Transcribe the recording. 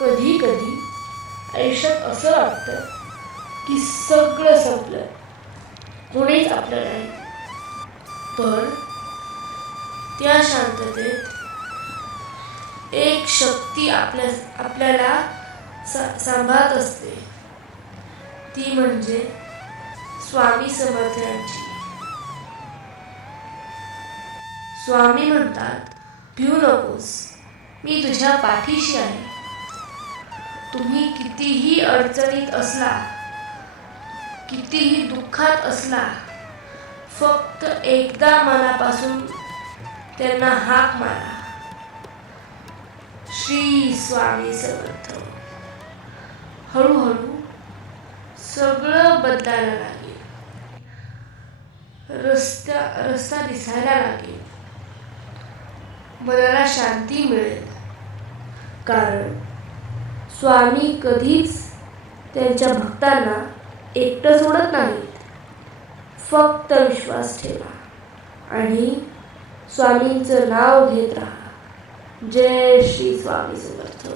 कधी कधी आयुष्यात असं वाटतं की सगळं संपलं, कोणीच आपलं नाही. पण त्या शांततेत एक शक्ती आपल्याला सांभाळत असते. ती म्हणजे स्वामी समर्थ यांची. स्वामी म्हणतात, भिऊ नकोस, मी तुझ्या पाठीशी आहे. तुम्ही कितीही अडचणीत असला, कितीही दुःखात असला, फक्त एकदा मनापासून त्यांना हाक मारा, श्री स्वामी समर्थ. हळूहळू सगळं बदलायला लागेल. रस्ता दिसायला लागेल. मनाला शांती मिळेल. कारण स्वामी कधीच त्यांच्या भक्तांना एकटं सोडत नाहीत. फक्त विश्वास ठेवा आणि स्वामींचं नाव घेत राहा. जय श्री स्वामी समर्थ.